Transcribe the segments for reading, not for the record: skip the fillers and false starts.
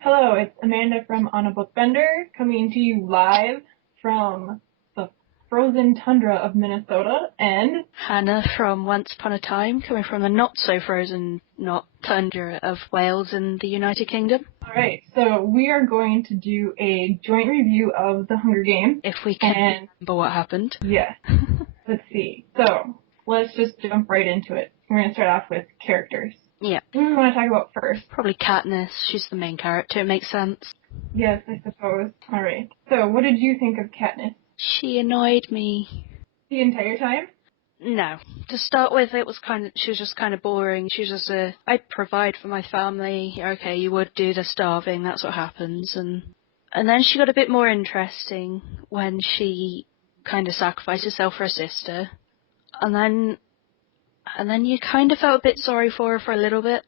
Hello, it's Amanda from On a Bookbender, coming to you live from the frozen tundra of Minnesota, and Hannah from Once Upon a Time, coming from the not-so-frozen, not tundra of Wales in the United Kingdom. Alright, so we are going to do a joint review of The Hunger Games. If we can remember what happened. Yeah, let's see. So, let's just jump right into it. We're going to start off with characters. Yeah. Who do we want to talk about first? Probably Katniss. She's the main character. It makes sense. Yes, I suppose. Alright, so what did you think of Katniss? She annoyed me. The entire time? No. To start with, she was just kind of boring. She was just I provide for my family. Okay, you would do the starving. That's what happens. And then she got a bit more interesting when she kind of sacrificed herself for her sister. And then you kind of felt a bit sorry for her for a little bit.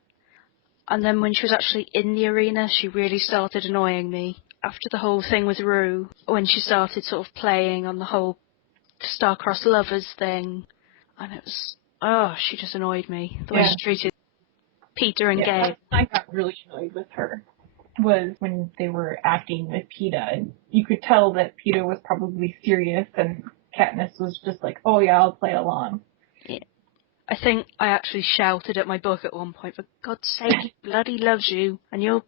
And then when she was actually in the arena, she really started annoying me. After the whole thing with Rue, when she started sort of playing on the whole star-crossed lovers thing, and it was, she just annoyed me. The way she treated Peter and Gabe. I got really annoyed with her was when they were acting with PETA, and you could tell that PETA was probably serious, and Katniss was just like, oh yeah, I'll play along. Yeah. I think I actually shouted at my book at one point, for God's sake, he bloody loves you, and you're,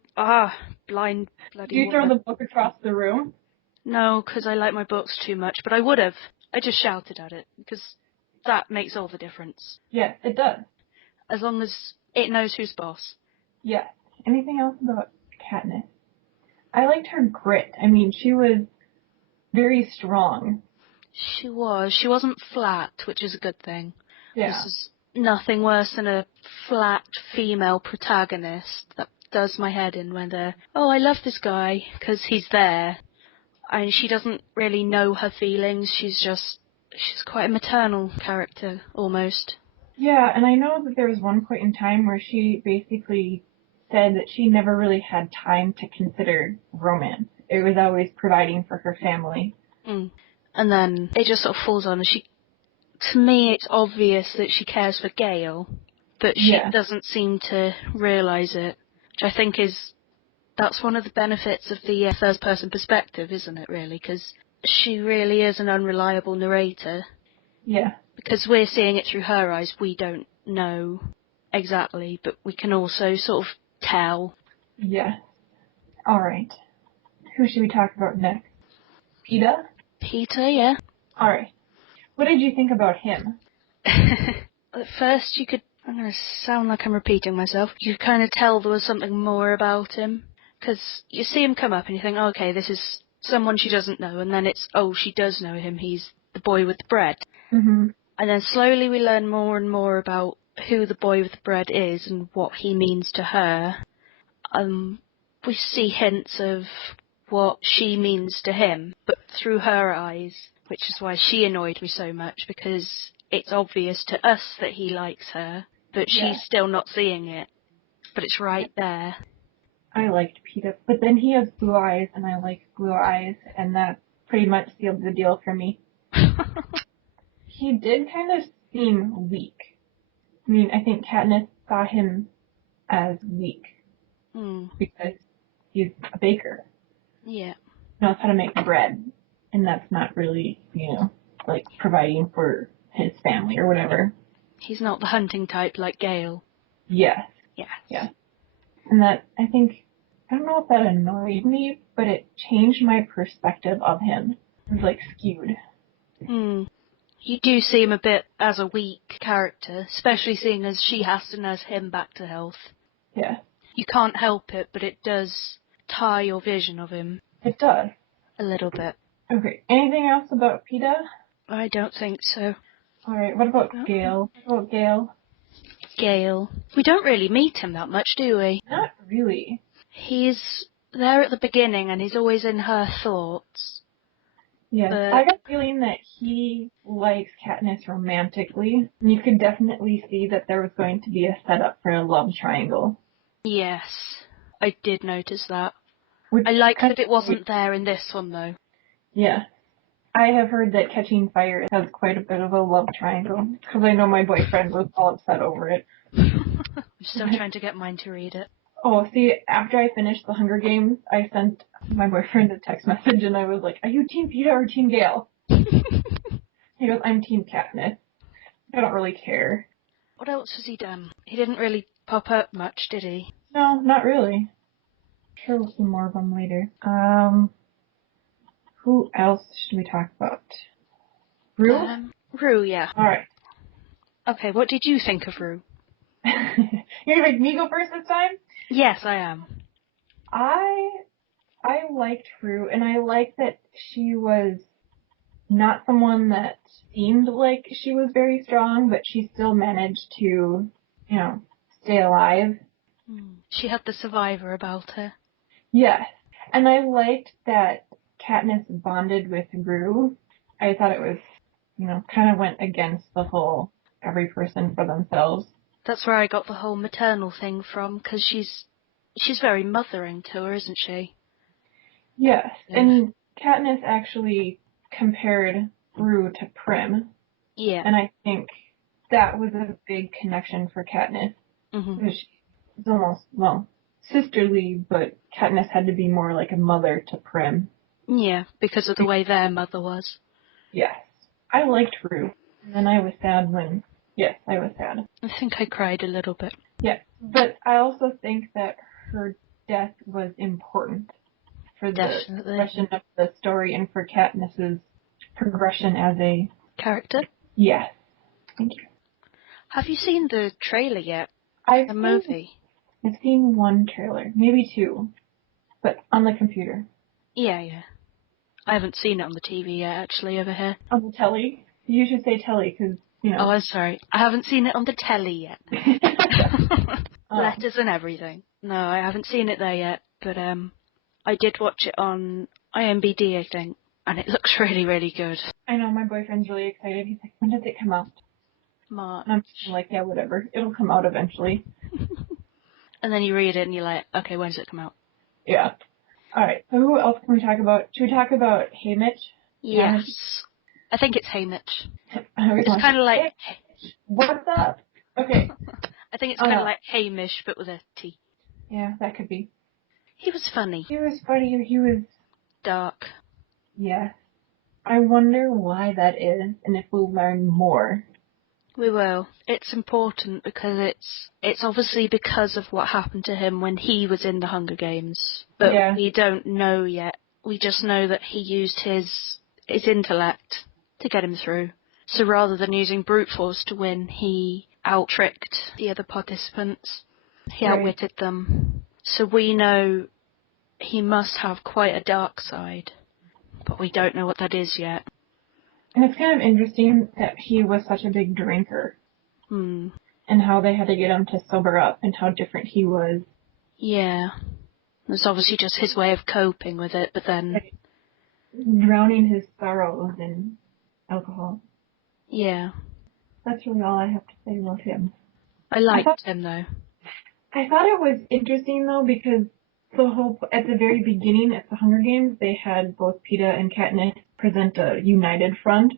blind bloody Did you throw woman. the book across the room? No, because I like my books too much, but I would have. I just shouted at it, because that makes all the difference. Yes, it does. As long as it knows who's boss. Yes. Anything else about Katniss? I liked her grit. I mean, she was very strong. She was. She wasn't flat, which is a good thing. Yeah. This is nothing worse than a flat female protagonist that does my head in when they're, oh, I love this guy because he's there. And she doesn't really know her feelings. She's quite a maternal character, almost. Yeah, and I know that there was one point in time where she basically said that she never really had time to consider romance. It was always providing for her family. And then it just sort of falls on, and to me, it's obvious that she cares for Gale, but she doesn't seem to realise it, which I think that's one of the benefits of the first-person perspective, isn't it, really? Because she really is an unreliable narrator. Yeah. Because we're seeing it through her eyes, we don't know exactly, but we can also sort of tell. Yeah. All right. Who should we talk about next? PETA? Peter, yeah. All right. What did you think about him? At first, I'm going to sound like I'm repeating myself, you could kind of tell there was something more about him. Because you see him come up and you think, okay, this is someone she doesn't know, and then it's, oh, she does know him, he's the boy with the bread. Mm-hmm. And then slowly we learn more and more about who the boy with the bread is and what he means to her. We see hints of what she means to him, but through her eyes, which is why she annoyed me so much, because it's obvious to us that he likes her, but she's still not seeing it. But it's right there. I liked PETA, but then he has blue eyes, and I like blue eyes, and that pretty much sealed the deal for me. He did kind of seem weak. I mean, I think Katniss saw him as weak because he's a baker. Yeah. Knows how to make bread, and that's not really, like providing for his family or whatever. He's not the hunting type like Gale. Yes. Yes. Yeah. And that, I don't know if that annoyed me, but it changed my perspective of him. It was like skewed. You do see him a bit as a weak character, especially seeing as she has to nurse him back to health. Yeah. You can't help it, but it does tie your vision of him. It does. A little bit. Okay. Anything else about PETA? I don't think so. Alright, what about Gale? What about Gale? Gale. We don't really meet him that much, do we? Not really. He's there at the beginning and he's always in her thoughts. Yes, I got the feeling that he likes Katniss romantically. You could definitely see that there was going to be a setup for a love triangle. Yes, I did notice that. I like that it wasn't there in this one, though. Yeah. I have heard that Catching Fire has quite a bit of a love triangle, because I know my boyfriend was all upset over it. I'm still trying to get mine to read it. Oh, see, after I finished the Hunger Games, I sent my boyfriend a text message and I was like, are you Team Peeta or Team Gale? He goes, I'm Team Katniss. I don't really care. What else has he done? He didn't really pop up much, did he? No, not really. I'm sure we'll see more of them later. Who else should we talk about? Rue? Rue, yeah. Alright. Okay, what did you think of Rue? You're gonna make me go first this time? Yes, I am. I liked Rue, and I liked that she was not someone that seemed like she was very strong, but she still managed to, stay alive. She had the survivor about her. Yes. And I liked that Katniss bonded with Rue. I thought it was, kind of went against the whole every person for themselves. That's where I got the whole maternal thing from, because she's very mothering to her, isn't she? Yes. And Katniss actually compared Rue to Prim. Yeah. And I think that was a big connection for Katniss. Mm-hmm. She's almost, sisterly, but Katniss had to be more like a mother to Prim. Yeah, because of the way their mother was. Yes. I liked Rue. And then I was sad when... Yes, I was sad. I think I cried a little bit. Yes. But I also think that her death was important for the progression of the story and for Katniss's progression as a... character? Yes. Thank you. Have you seen the trailer yet? The movie? I've seen one trailer, maybe two, but on the computer. Yeah. I haven't seen it on the TV yet, actually, over here. On the telly? You should say telly, because, Oh, I'm sorry. I haven't seen it on the telly yet. Letters and everything. No, I haven't seen it there yet, but I did watch it on IMBD, I think, and it looks really, really good. I know, my boyfriend's really excited. He's like, when does it come out? March. And I'm like, yeah, whatever. It'll come out eventually. And then you read it and you're like, okay, when does it come out? Yeah. Alright, so who else can we talk about? Should we talk about Haymitch? Yes. I think it's Haymitch. It's kind of like... Hey, what's up? Okay. I think it's kind of like Hamish, but with a T. Yeah, that could be. He was funny. He was funny. He was... dark. Yeah. I wonder why that is, and if we'll learn more. We will. It's important because it's obviously because of what happened to him when he was in the Hunger Games. But we don't know yet. We just know that he used his intellect to get him through. So rather than using brute force to win, he out-tricked the other participants. He outwitted them. So we know he must have quite a dark side. But we don't know what that is yet. And it's kind of interesting that he was such a big drinker. And how they had to get him to sober up and how different he was. Yeah. It's obviously just his way of coping with it, but then... drowning his sorrows in alcohol. Yeah. That's really all I have to say about him. I liked him, though. I thought it was interesting, though, because at the very beginning, at the Hunger Games, they had both Peeta and Katniss present a united front.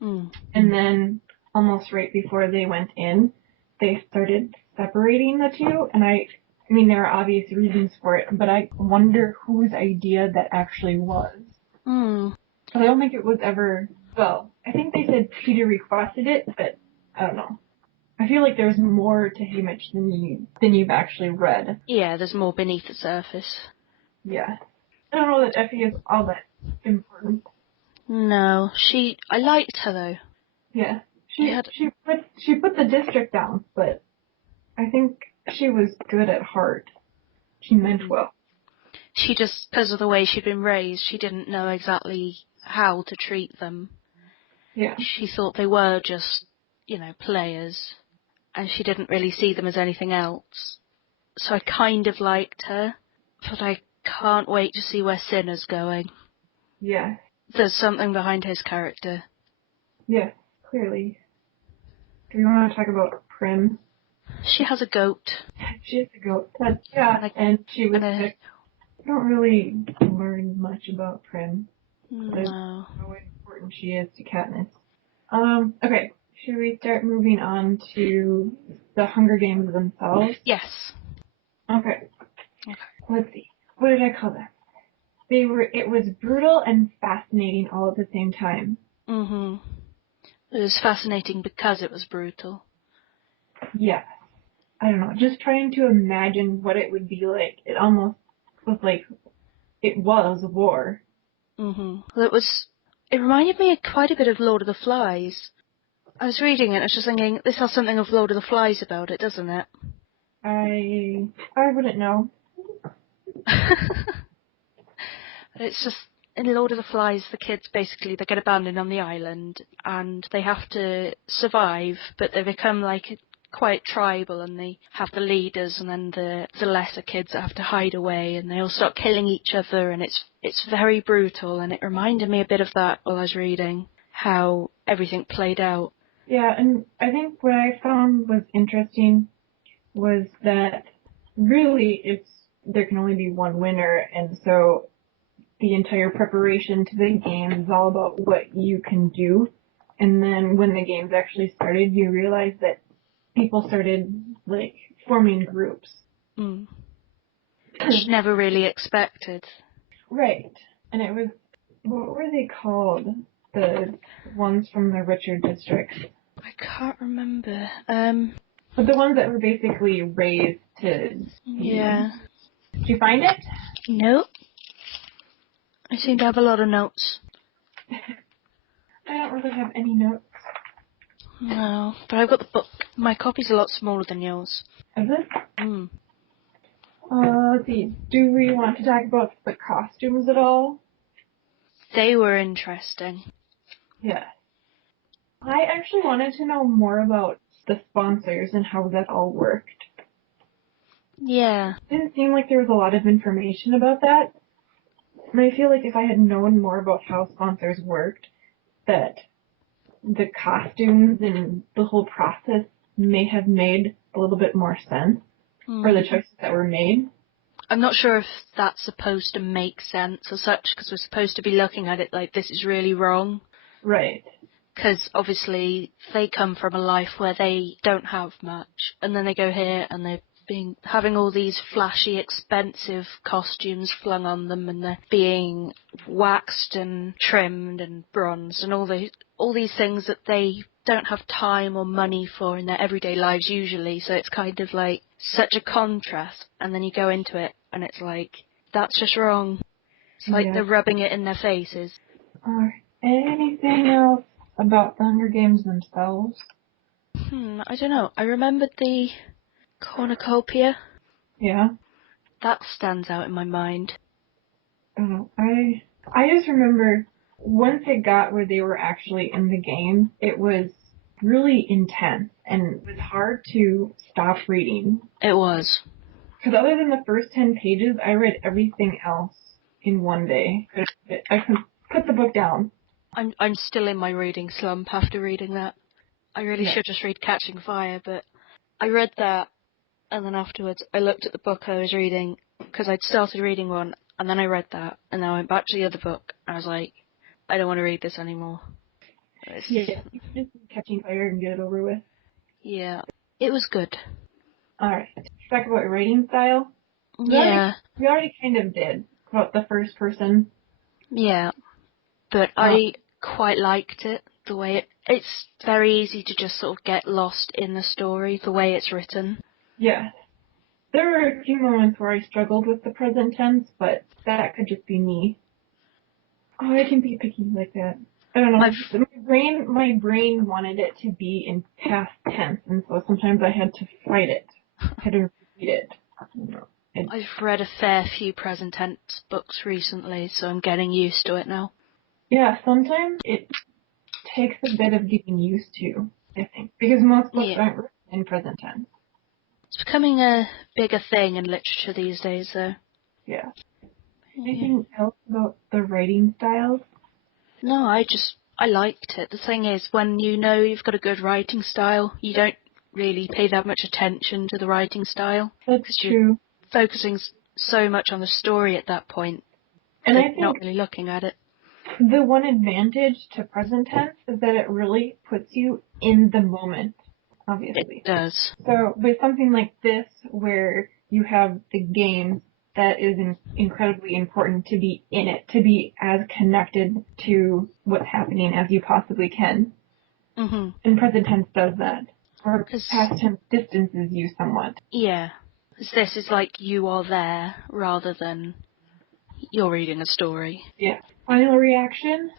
And then, almost right before they went in, they started separating the two. And I mean, there are obvious reasons for it, but I wonder whose idea that actually was. But I don't think it was ever... Well, I think they said Peeta requested it, but I don't know. I feel like there's more to Haymitch than you've actually read. Yeah, there's more beneath the surface. Yeah. I don't know that Effie is all that important. No, I liked her though. Yeah. She put the district down, but I think she was good at heart. She meant well. She just, because of the way she'd been raised, she didn't know exactly how to treat them. Yeah. She thought they were just, players. And she didn't really see them as anything else. So I kind of liked her, but I can't wait to see where Cinna's going. Yeah. There's something behind his character. Yes, clearly. Do we want to talk about Prim? She has a goat. She has a goat. And she was sick. I don't really learn much about Prim. No. How important she is to Katniss. Okay. Should we start moving on to the Hunger Games themselves? Yes. Okay. Okay. Let's see. What did I call them? It was brutal and fascinating all at the same time. Mhm. It was fascinating because it was brutal. Yes. I don't know, just trying to imagine what it would be like. It almost was like it was war. Mhm. Well, it reminded me quite a bit of Lord of the Flies. I was reading it and I was just thinking, this has something of Lord of the Flies about it, doesn't it? I wouldn't know. It's just, in Lord of the Flies, the kids basically, they get abandoned on the island and they have to survive, but they become like quite tribal and they have the leaders and then the lesser kids that have to hide away and they all start killing each other and it's very brutal and it reminded me a bit of that while I was reading, how everything played out. Yeah, and I think what I found was interesting was that really there can only be one winner, and so the entire preparation to the game is all about what you can do. And then when the games actually started, you realize that people started like forming groups. Mm. Which never really expected. Right. And it was, what were they called? The ones from the richer districts. I can't remember. But the ones that were basically raised to be. Yeah. Did you find it? Nope. I seem to have a lot of notes. I don't really have any notes. No, but I've got the book. My copy's a lot smaller than yours. Is it? Hmm. Let's see. Do we want to talk about the costumes at all? They were interesting. Yes. I actually wanted to know more about the sponsors and how that all worked. Yeah. It didn't seem like there was a lot of information about that. And I feel like if I had known more about how sponsors worked, that the costumes and the whole process may have made a little bit more sense for the choices that were made. I'm not sure if that's supposed to make sense or such, because we're supposed to be looking at it like this is really wrong. Right. Because obviously they come from a life where they don't have much, and then they go here and they're having all these flashy, expensive costumes flung on them, and they're being waxed and trimmed and bronzed, and all these things that they don't have time or money for in their everyday lives usually. So it's kind of like such a contrast, and then you go into it and it's like that's just wrong. It's like Yeah. they're rubbing it in their faces. Anything else about the Hunger Games themselves? I don't know. I remembered the cornucopia. Yeah. That stands out in my mind. I just remember once it got where they were actually in the game, it was really intense and it was hard to stop reading. It was. Because other than the first 10 pages, I read everything else in one day. I could put the book down. I'm still in my reading slump after reading that. I really should just read Catching Fire, but I read that, and then afterwards I looked at the book I was reading, because I'd started reading one, and then I read that, and then I went back to the other book, and I was like, I don't want to read this anymore. Yeah, you can just Catching Fire and get it over with. Yeah, it was good. Alright, talk about writing style. Yeah. We already kind of did about the first person. Yeah, but I quite liked it, the way it's very easy to just sort of get lost in the story, the way it's written. Yeah. There were a few moments where I struggled with the present tense, but that could just be me. Oh, I can be picky like that. I don't know. My brain wanted it to be in past tense, and so sometimes I had to fight it. I had to repeat it. I've read a fair few present tense books recently, so I'm getting used to it now. Yeah, sometimes it takes a bit of getting used to, I think, because most books aren't written in present tense. It's becoming a bigger thing in literature these days, though. Yeah. Anything else about the writing styles? No, I liked it. The thing is, when you know you've got a good writing style, you don't really pay that much attention to the writing style. That's true. You're focusing so much on the story at that point, and I that think you're not really looking at it. The one advantage to present tense is that it really puts you in the moment, obviously. It does. So with something like this, where you have the games, that is incredibly important to be in it, to be as connected to what's happening as you possibly can. Mm-hmm. And present tense does that. Or 'Cause- past tense distances you somewhat. Yeah. 'Cause this is like you are there rather than you're reading a story. Yeah. Final reaction?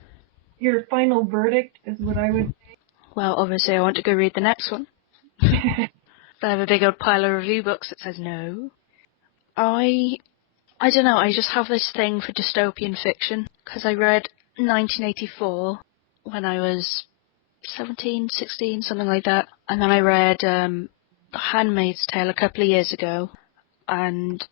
Your final verdict is what I would Well, obviously I want to go read the next one. say. But I have a big old pile of review books that says no. I don't know, I just have this thing for dystopian fiction. Because I read 1984 when I was 17, 16, something like that. And then I read The Handmaid's Tale a couple of years ago. And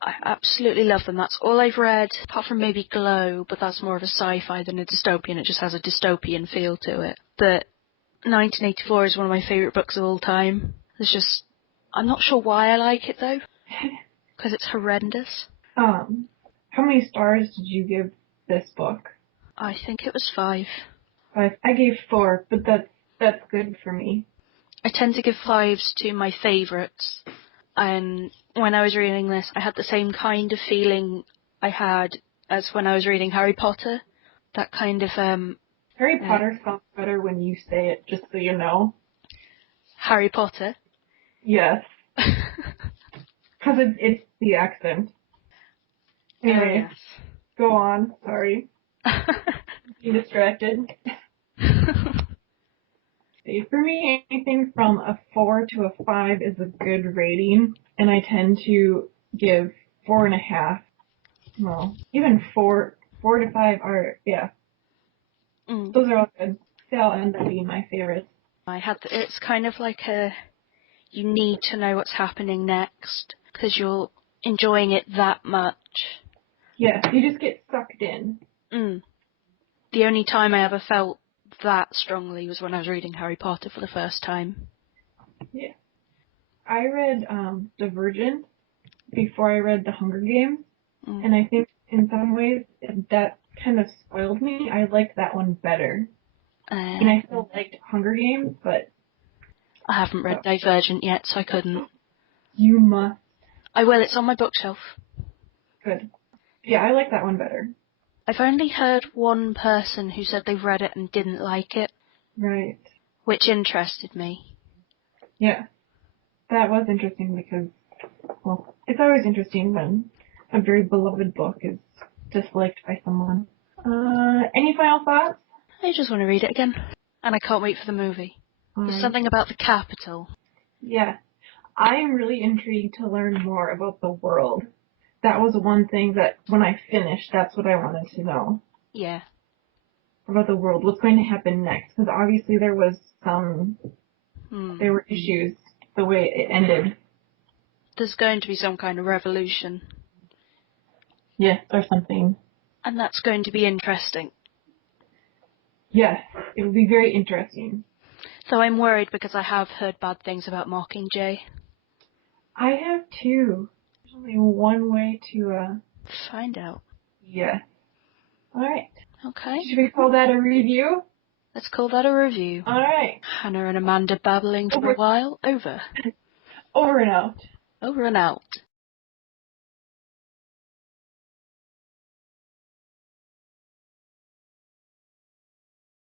I absolutely love them. That's all I've read, apart from maybe Glow, but that's more of a sci-fi than a dystopian. It just has a dystopian feel to it. But 1984 is one of my favourite books of all time. I'm not sure why I like it though, because it's horrendous. How many stars did you give this book? I think it was 5. 5. I gave 4, but that's good for me. I tend to give 5s to my favourites, and when I was reading this, I had the same kind of feeling I had as when I was reading Harry Potter. That kind of Harry Potter sounds better when you say it, just so you know. Harry Potter. Yes. Because it's the accent. Anyway, yes. Go on. Sorry. Being distracted. See, for me, anything from a 4 to a 5 is a good rating, and I tend to give 4.5. Well, even 4 to 5 are, yeah. Those are all good. They all end up being my favorites. It's kind of like you need to know what's happening next because you're enjoying it that much. Yeah, you just get sucked in. The only time I ever felt that strongly was when I was reading Harry Potter for the first time. Yeah. I read Divergent before I read The Hunger Games, and I think in some ways that kind of spoiled me. I liked that one better. And I still liked Hunger Games, but I haven't read Divergent yet, so I couldn't. You must. I will, it's on my bookshelf. Good. Yeah, I like that one better. I've only heard one person who said they've read it and didn't like it. Right. Which interested me. Yeah. That was interesting because, well, it's always interesting when a very beloved book is disliked by someone. Any final thoughts? I just want to read it again. And I can't wait for the movie. There's something about the capital. Yeah. I am really intrigued to learn more about the world. That was one thing that when I finished, that's what I wanted to know. Yeah. About the world. What's going to happen next? Because obviously there was there were issues the way it ended. There's going to be some kind of revolution. Yes, or something. And that's going to be interesting. Yes, it will be very interesting. Though I'm worried because I have heard bad things about Mockingjay. I have too. There's only one way to find out. Yeah. Alright. Okay. Should we call that a review? Let's call that a review. Alright. Hannah and Amanda babbling for a while. Over. Over and out. Over and out.